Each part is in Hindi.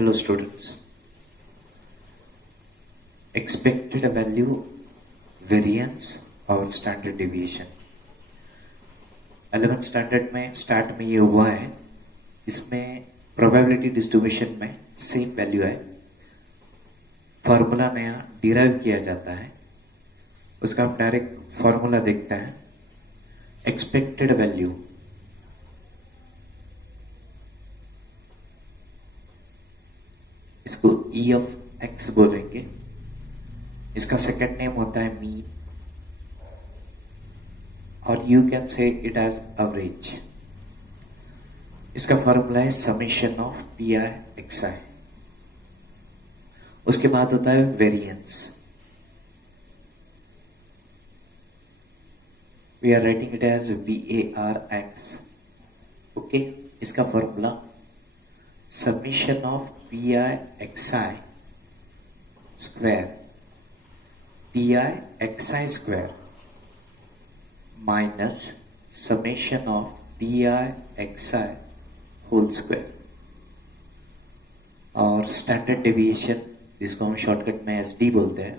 Hello students. Expected value, variance और standard deviation 11th स्टैंडर्ड में स्टार्ट में ये हुआ है. इसमें प्रोबेबिलिटी डिस्ट्रीब्यूशन में सेम वैल्यू है. फॉर्मूला नया डिराइव किया जाता है. उसका हम डायरेक्ट फॉर्मूला देखते हैं. एक्सपेक्टेड वैल्यू इसको ई ऑफ एक्स बोलेंगे. इसका सेकंड नेम होता है mean or you can say it as average. इसका फॉर्मूला है summation of P I x i. उसके बाद होता है variance. We are writing it as v a r x. Okay, इसका formula summation of P I x i square p I x i square minus summation of P I x i whole square. और स्टैंडर्ड डेविएशन जिसको हम शॉर्टकट में एस डी बोलते हैं,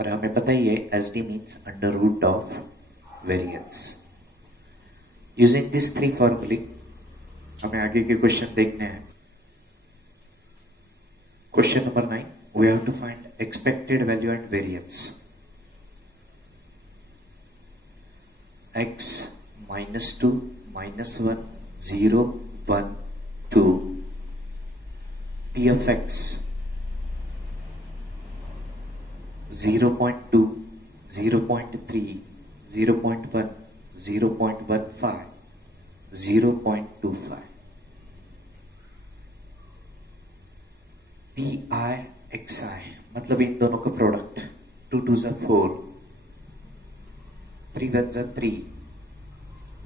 और हमें पता ही है S D means under root of variance. Using this three फॉर्मूले हमें आगे के क्वेश्चन देखने हैं. Question number 9, we have to find expected value and variance. X minus 2 minus 1 0 1 2 P of X 0.2 0.3 0.1 0.15 0.25 P I x i मतलब इन दोनों का प्रोडक्ट. 2 2 जा 4 3 1 जा 3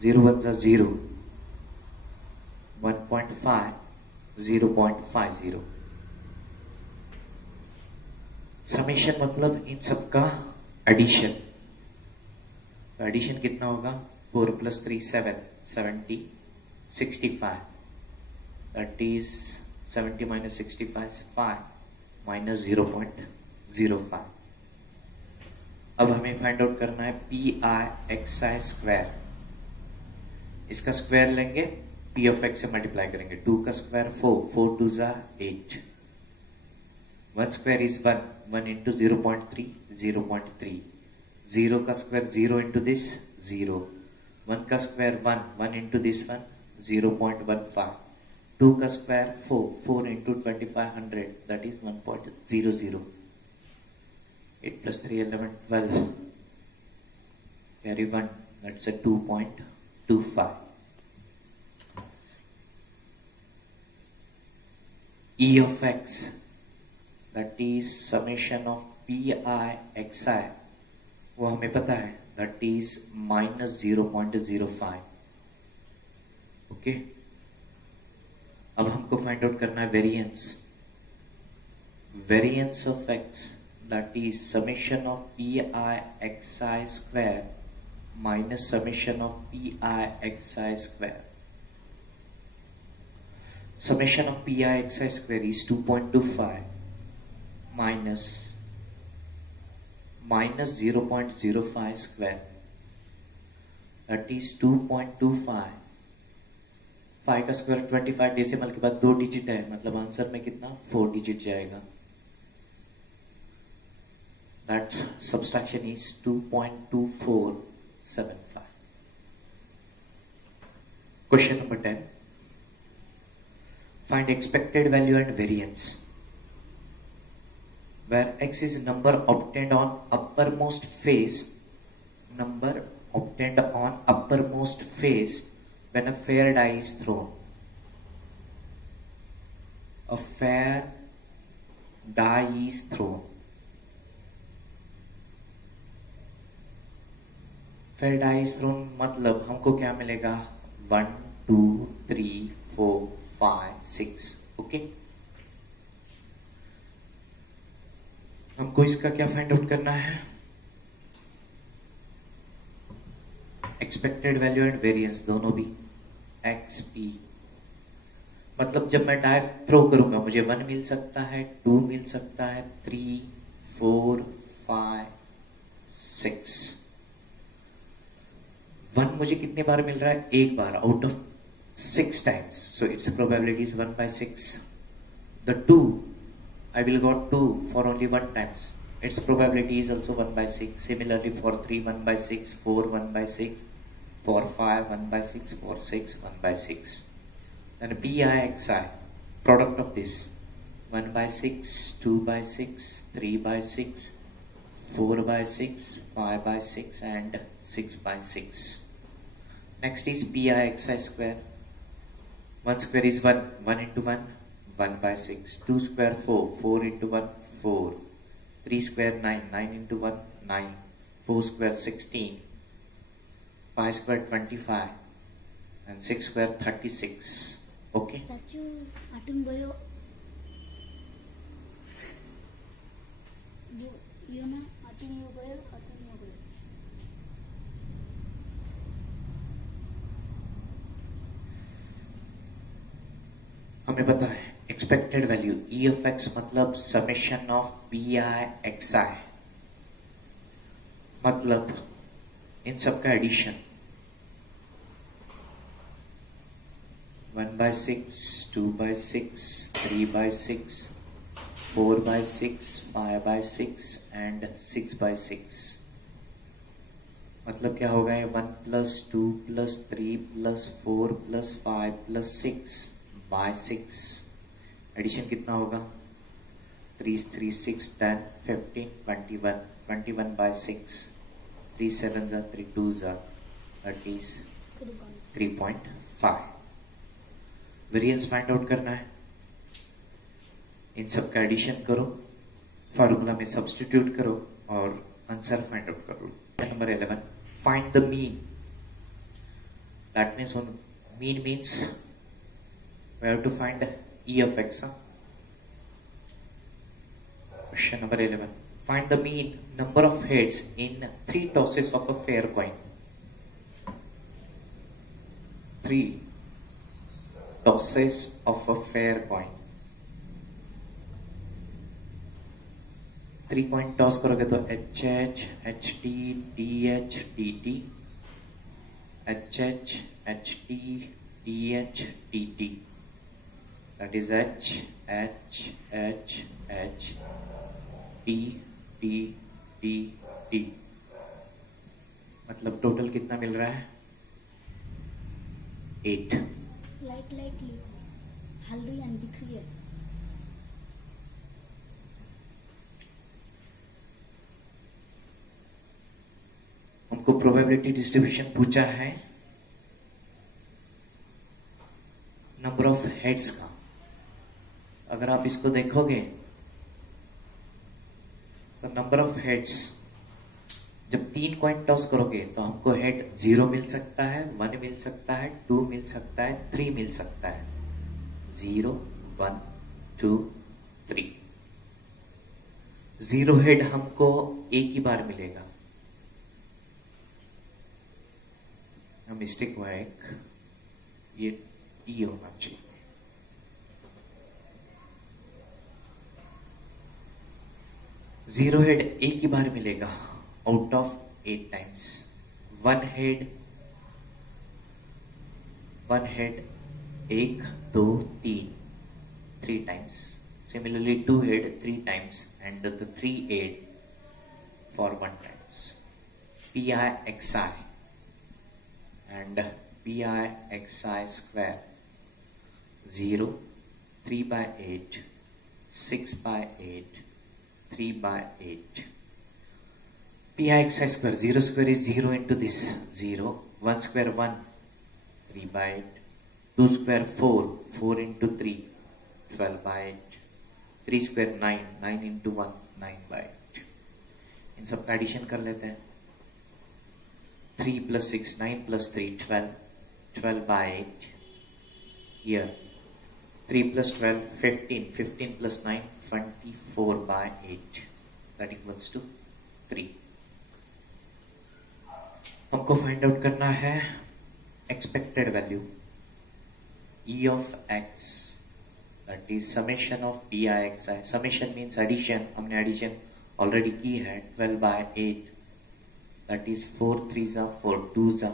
0 1 जा 0 1.5 0.50. समेशन मतलब इन सबका एडिशन. तो एडिशन कितना होगा? 4 + 3 7 70 65. That is 70 minus 65 is 5 minus 0.05. अब हमें फाइंड आउट करना है P I x i square. इसका स्क्वायर लेंगे, पी ऑफ एक्स से मल्टीप्लाई करेंगे. 2 का स्क्वायर 4 4 2 जा 8. 1 स्क्वायर इज 1 1 इंटू 0.3 0.3. 0 का स्क्वायर 0 इंटू दिस 0. 1 का स्क्वायर 1 1 इंटू दिस 1 0.15. 2 का square 4 4 into 2500 that is 1.00. 8 + 3 11 12 carry 1 that's a 2.25. E of x that is summation of pi xi वो हमें पता है that is minus 0.05. ओके, अब हमको फाइंड आउट करना है variance. Variance of x that is summation of P I x i square minus summation of P I x i square. Summation of P I x i square is 2.25 minus 0.05 square that is 2.25. 5 का स्क्वायर 25 डेसिमल के बाद 2 डिजिट है, मतलब आंसर में कितना 4 डिजिट जाएगा. That's subtraction is 2.2475. Question number 10, find expected value and variance where x is number obtained on uppermost face when a fair die is thrown. A fair die is thrown. Fair die is thrown मतलब हमको क्या मिलेगा? 1 2 3 4 5 6. ओके, हमको इसका क्या फाइंड आउट करना है? एक्सपेक्टेड वैल्यू एंड वेरिएंस दोनों भी XP मतलब जब मैं डाई थ्रो करूंगा मुझे 1 मिल सकता है, 2 मिल सकता है, 3, 4, 5, 6। 1 मुझे कितने बार मिल रहा है? एक बार, out of 6 times. So its probability is 1 by 6. The 2, I will got 2 for only 1 times. Its probability is also 1 by 6. Similarly for 3, 1 by 6, 4, 1 by 6, for 5, 1 by 6, for 6, 1 by 6. Then PIXI, product of this, 1 by 6, 2 by 6, 3 by 6, 4 by 6, 5 by 6 and 6 by 6. Next is PIXI square. 1 square is 1, 1 into 1, 1 by 6. 2 square 4, 4 into 1, 4. 3 square 9, 9 into 1, 9. 4 square 16. 5 square 25. And 6 square 36. Okay? चाचू आठून गयो यो ना आठून यो गयो. हमें पता है expected value E of x मतलब summation of P I x i, मतलब इन सबका addition. 1 by 6, 2 by 6, 3 by 6, 4 by 6, 5 by 6 and 6 by 6. मतलब क्या होगा? 1 plus 2 plus 3 plus 4 plus 5 plus 6 by 6. Addition कितना होगा? 3, 3, 6, 10, 15, 21. 21 by 6. 3 7s are 3 2s are, that is 3.5. Variance find out करना है. इन सब का एडिशन करो, फॉर्मूला में सब्स्टिट्यूट करो और आंसर फाइंड आउट करो. Number 11, find the mean. That means mean means we have to find E of x. Question number 11. Find the mean number of heads in 3 tosses of a fair coin. 3 tosses of a fair coin. 3 coin toss करोगे तो HH, HT, DH, DT, HH, HT, DH, DT. That is H, H, H, H, T, T, T, T. मतलब टोटल कितना मिल रहा है? 8. लाइट लाइट लिखो, हल्दी एंड दिख रही है. हमको प्रोबेबिलिटी डिस्ट्रीब्यूशन पूछा है नंबर ऑफ हेड्स का. अगर आप इसको देखोगे तो नंबर ऑफ हेड्स, जब 3 कॉइन टॉस करोगे तो हमको हेड 0 मिल सकता है, 1 मिल सकता है, 2 मिल सकता है, 3 मिल सकता है. 0, 1, 2, 3. 0 हेड हमको एक ही बार मिलेगा. मिस्टेक हुआ एक, ये टी होना चाहिए. जीरो हेड एक ही बार मिलेगा out of 8 times. 1 head 1, 2, 3 times. Similarly 2 head 3 times and the 3 head for 1 times. PIXI and PIXI square 0, 3 by 8, 6 by 8, 3 by 8. PIXI square, 0 square is 0 into this 0, 1 square 1, 3 by 8, 2 square 4, 4 into 3, 12 by 8, 3 square 9, 9 into 1, 9 by 8. इन सब का एडिशन कर लेते हैं. 3 plus 6, 9 plus 3, 12, 12 by 8. Here 3 plus 12, 15, 15 plus 9, 24 by 8. That equals to 3. हमको फाइंड आउट करना है expected value E of x that is summation of P I x I. Summation means addition. हमने एडिशन ऑलरेडी की है. 12/8 दैट इज 4 3 4 2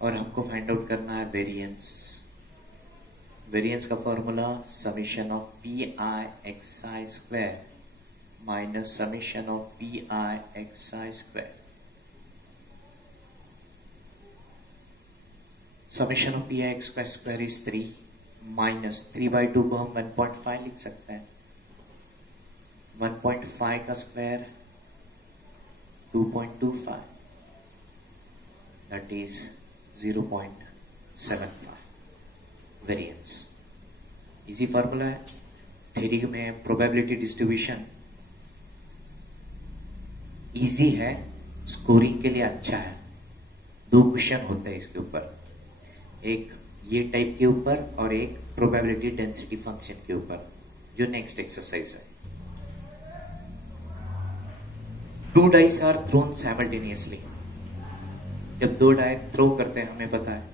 और हमको फाइंड आउट करना है वेरिएंस. वेरिएंस का formula summation of P I x i square minus summation of P I x i square. Summation of P I x square is 3 minus 3/2 को हम 1.5 लिख सकते हैं. 1.5 का square 2.25 that is 0.75. Variance easy formula है. थ्योरी में प्रोबेबिलिटी डिस्ट्रीब्यूशन इजी है, स्कोरिंग के लिए अच्छा है. 2 क्वेश्चन होते हैं इसके ऊपर, एक ये टाइप के ऊपर और एक प्रोबेबिलिटी डेंसिटी फंक्शन के ऊपर, जो नेक्स्ट एक्सरसाइज है. 2 डाइस आर थ्रोन साइमल्टेनियसली. जब 2 डाई थ्रो करते हैं, हमें पता है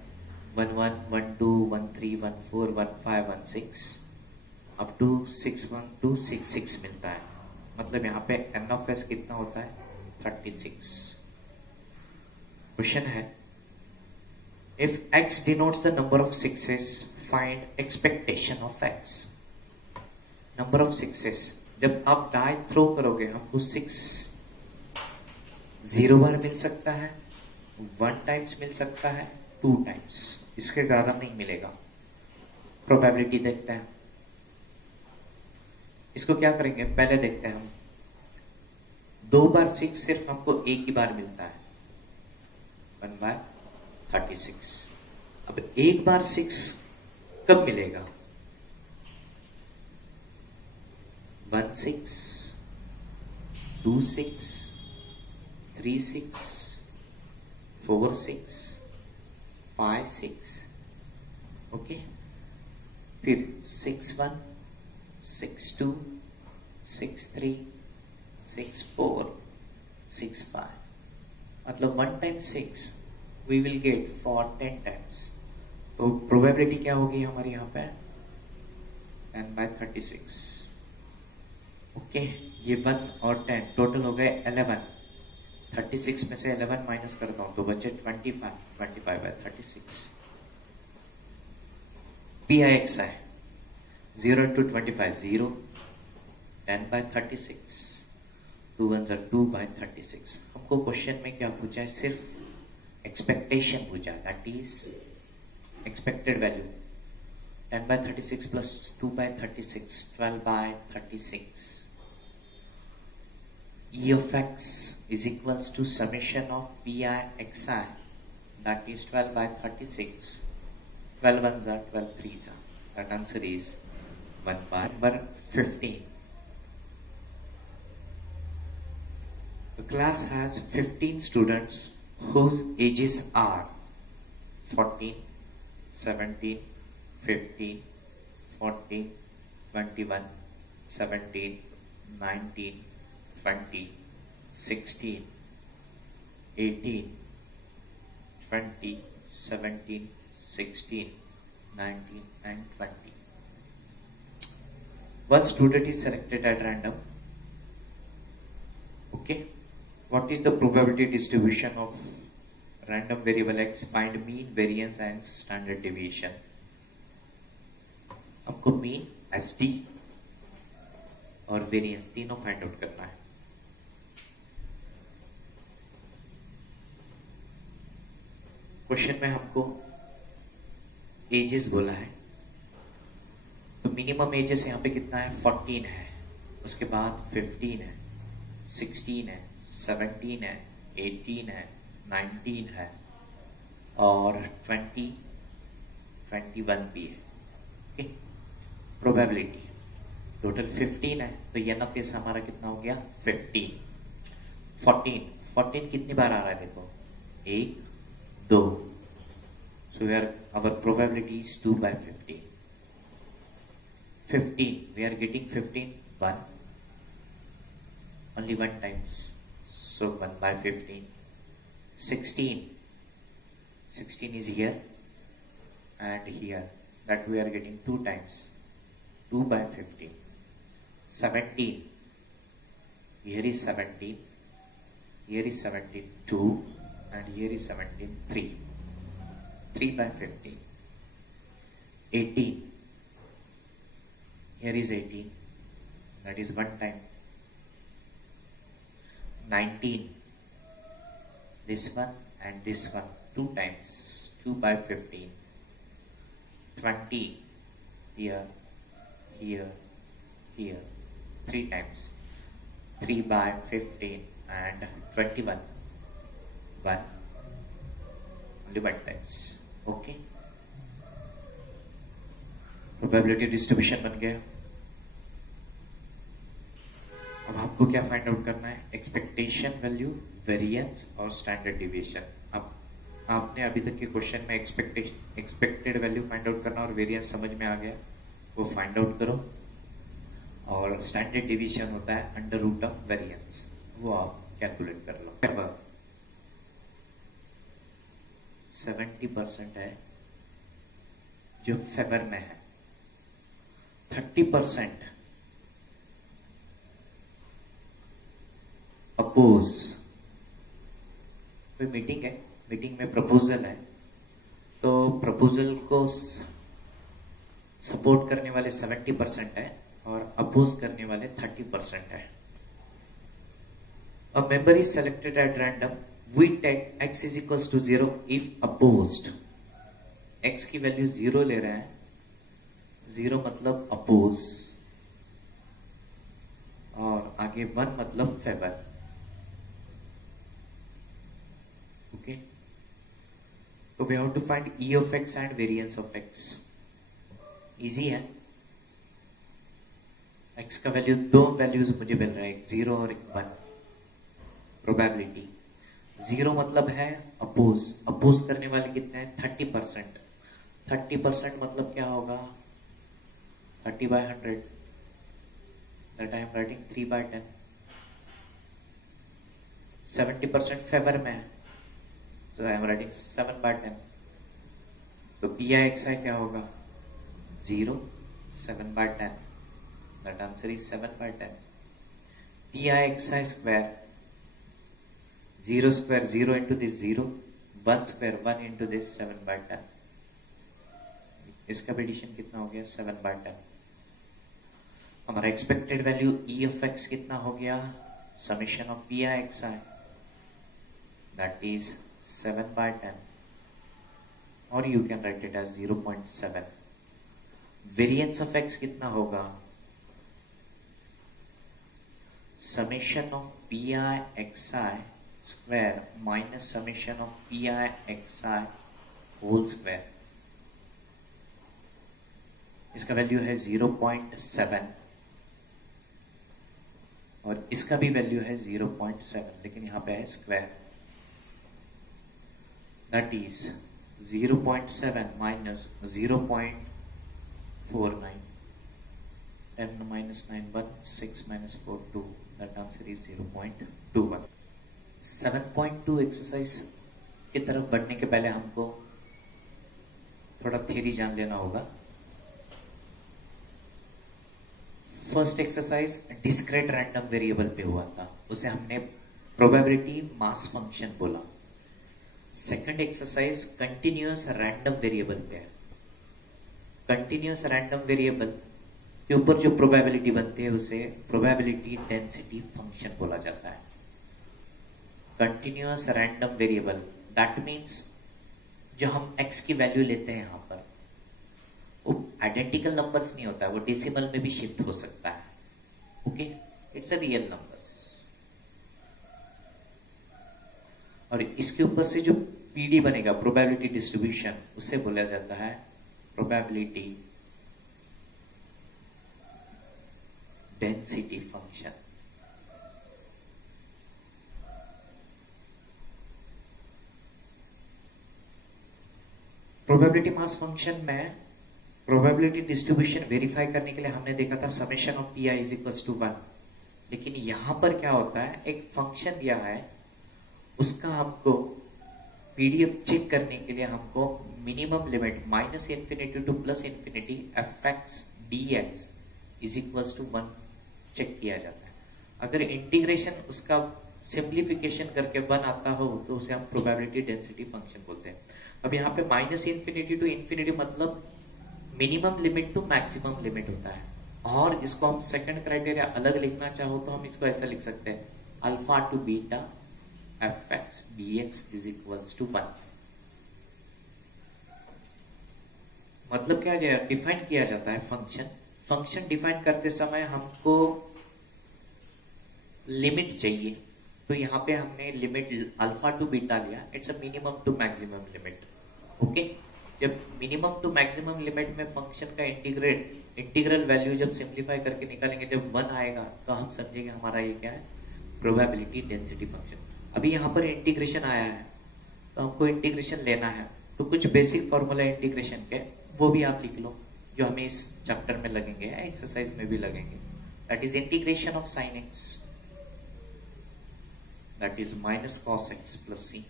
1 1 1 2 1 3 1 4 1 5 1 6 अप टू 6 1 2 6 6 मिलता है. मतलब यहाँ पे n ऑफ s कितना होता है? 36. क्वेश्चन है, if x denotes the number of sixes, find expectation of x. Number of sixes. जब आप डाई थ्रो करोगे, हमको 6 0 बार मिल सकता है, 1 टाइम्स मिल सकता है, 2 टाइम्स. इसके ज्यादा नहीं मिलेगा. प्रोबेबिलिटी देखते हैं. इसको क्या करेंगे, पहले देखते हैं हम. 2 बार 6 सिर्फ हमको एक ही बार मिलता है, 1/36. अब एक बार 6 कब मिलेगा? 1 6 2 6 3 6 4 6 5 6. ओके. फिर 6 1 6 2 6 3 6 4 6 5. मतलब 1 times 6 we will get for 10 times. तो प्रोबेबिलिटी क्या होगी हमारी यहाँ पे? 10/36. ओके. ये 1 और 10 टोटल हो गए 11. 36 में से 11 माइनस करता हूं तो बचे 25/36. P I x I 0 into 25 0. 10/36. 2 1s are 2/36. हमको क्वेश्चन में क्या पूछा है? सिर्फ एक्सपेक्टेशन पूछा. That is expected value. 10/36 plus 2/36 12/36. E of x is equals to summation of pi xi, that is 12/36. 12 1s are 12 3s are. That answer is 1/15. The class has 15 students whose ages are 14, 17, 15, 14, 21, 17, 19, 20, 16, 18, 20, 17, 16, 19 and 20. One student is selected at random. Okay. What is the probability distribution of random variable x? Find mean, variance and standard deviation. आपको मीन, एसडी और वेरिएंस तीनों फाइंड आउट करना है. क्वेश्चन में हमको एजेस बोला है, तो मिनिमम एजेस यहाँ पे कितना है? 14 है. उसके बाद 15 है, 16 है, 17 है, 18 है, 19 है और 20, 21 भी है. ओके. प्रोबेबिलिटी टोटल 15 है, तो एन ऑफ एस हमारा कितना हो गया? 15. 14 कितनी बार आ रहा है? देखो 1 2. So our probability is 2/15. 15, we are getting 15 1, only 1 times, so 1/15. 16 is here and here, that we are getting 2 times, 2 by 15. 17. Here is 17. Here is 17, 2. And here is 17, 3. 3 by 15. 18. Here is 18. That is 1 time. 19. This one and this one. 2 times. 2 by 15. 20. Here. Here. Here. 3 times. 3 by 15 and 21. 1. Only 1 times. Okay. Probability distribution बन गया. अब आपको क्या फाइंड आउट करना है? एक्सपेक्टेशन वैल्यू, वेरिएंस और स्टैंडर्ड डिविएशन. अब आपने अभी तक के क्वेश्चन में एक्सपेक्टेड वैल्यू फाइंड आउट करना और वेरिएंस समझ में आ गया, वो फाइंड आउट करो. और स्टैंडर्ड डिविएशन होता है अंडर रूट ऑफ वेरिएंस, वो आप कैलकुलेट कर लो. 70% है जो फेवर में है. 30% अपोज. कोई मीटिंग है, मीटिंग में प्रपोजल है, तो प्रपोजल को सपोर्ट करने वाले 70% है और अपोज करने वाले 30% है. A member is selected at random. We take x is equals to 0 if opposed. x की वैल्यू 0 ले रहे हैं. 0 मतलब अपोज और आगे 1 मतलब फेवर. ओके, तो we have to find e of x and variance of x. Easy है. x का वैल्यू, 2 वैल्यूज मुझे मिल रहा है, एक 0 और एक 1. प्रोबेबिलिटी 0 मतलब है अपोज. अपोज करने वाले कितने हैं? 30%. 30% मतलब क्या होगा? 30 by 100. That I am writing 3 by 10. 70% favour में है, so I am writing 7 by 10. तो PIXI क्या होगा? 0. 7 by 10. That answer is 7 by 10. PIXI square. 0 square 0 into this 0. 1 square 1 into this 7 by 10. इसका एडिशन कितना हो गया? 7 by 10. हमारा expected value e of x कितना हो गया? Summation of PIXI, that is 7 by 10, और you can write it as 0.7. Variance of x कितना होगा? Summation of PIXI square minus summation of PIXI whole square. इसका वैल्यू है 0.7 और इसका भी वैल्यू है 0.7, लेकिन यहां पे है square. That is 0.7 minus 0.49. 10 minus 9 1, 6 minus 4 2. That answer is 0.21. 7.2 exercise की तरफ बढ़ने के पहले हमको थोड़ा थ्योरी जान लेना होगा. First exercise discrete random variable पे हुआ था, उसे हमने प्रोबेबिलिटी मास फंक्शन बोला. Second exercise continuous random variable पे है. कंटिन्यूअस रैंडम वेरिएबल के ऊपर जो प्रोबेबिलिटी बनती है उसे प्रोबेबिलिटी डेंसिटी फंक्शन बोला जाता है. Continuous random variable, that means जो हम x की वैल्यू लेते हैं यहां पर, वो आइडेंटिकल नंबर्स नहीं होता है, वो डेसिमल में भी शिफ्ट हो सकता है. Okay, it's a real numbers. और इसके ऊपर से जो पीडी बनेगा, प्रोबेबिलिटी डिस्ट्रीब्यूशन, उसे बोला जाता है probability density function. Probability mass function में प्रोबेबिलिटी डिस्ट्रीब्यूशन वेरीफाई करने के लिए हमने देखा था summation of PI is equals to 1. लेकिन यहां पर क्या होता है, एक फंक्शन दिया है, उसका हमको पीडीएफ चेक करने के लिए हमको minimum limit -∞ to +∞ fx dx is equal to 1 check किया जाता है। अगर इंटीग्रेशन उसका सिंप्लीफिकेशन करके 1 आता हो तो उसे हम प्रोबेबिलिटी डेंसिटी फंक्शन बोलते हैं। अब यहाँ पे माइनस इन्फिनिटी टू इन्फिनिटी मतलब minimum limit to maximum limit होता है। और इसको हम सेकंड क्राइटेरिया अलग लिखना चाहो तो हम इसको ऐसा लिख सकते हैं, alpha to beta F X D X is equals to 1। मतलब क्या डिफाइन किया जाता है फंक्शन। फंक्शन डिफाइन करते समय हमको लिमिट चाहिए, तो यहां पे हमने लिमिट अल्फा टू बीटा लिया, it's a minimum to maximum limit. Okay, जब मिनिमम टू मैक्सिमम लिमिट में फंक्शन का इंटीग्रल वैल्यू जब सिंप्लीफाई करके निकालेंगे, जब 1 आएगा तो हम समझेंगे हमारा ये क्या है, प्रोबेबिलिटी डेंसिटी फंक्शन। अभी यहां पर इंटीग्रेशन आया है तो हमको इंटीग्रेशन लेना है, तो कुछ बेसिक फॉर्मूला इंटीग्रेशन के वो भी आप लिख लो जो हमें इस चैप्टर में लगेंगे, एक्सरसाइज में भी लगेंगे। That is integration of sine X, that is minus cos X plus C.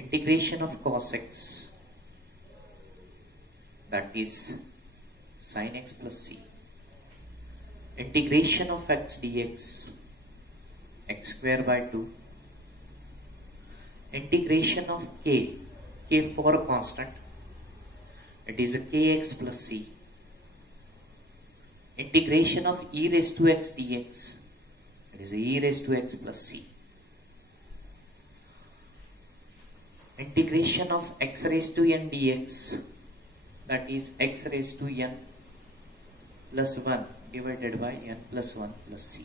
Integration of cos x, that is sin x plus c. Integration of x dx, x square by 2. Integration of k for constant, it is a kx plus c. Integration of e raised to x dx, it is e raised to x plus c. Integration of x raised to n dx, that is x raised to n plus 1 divided by n plus 1 plus c.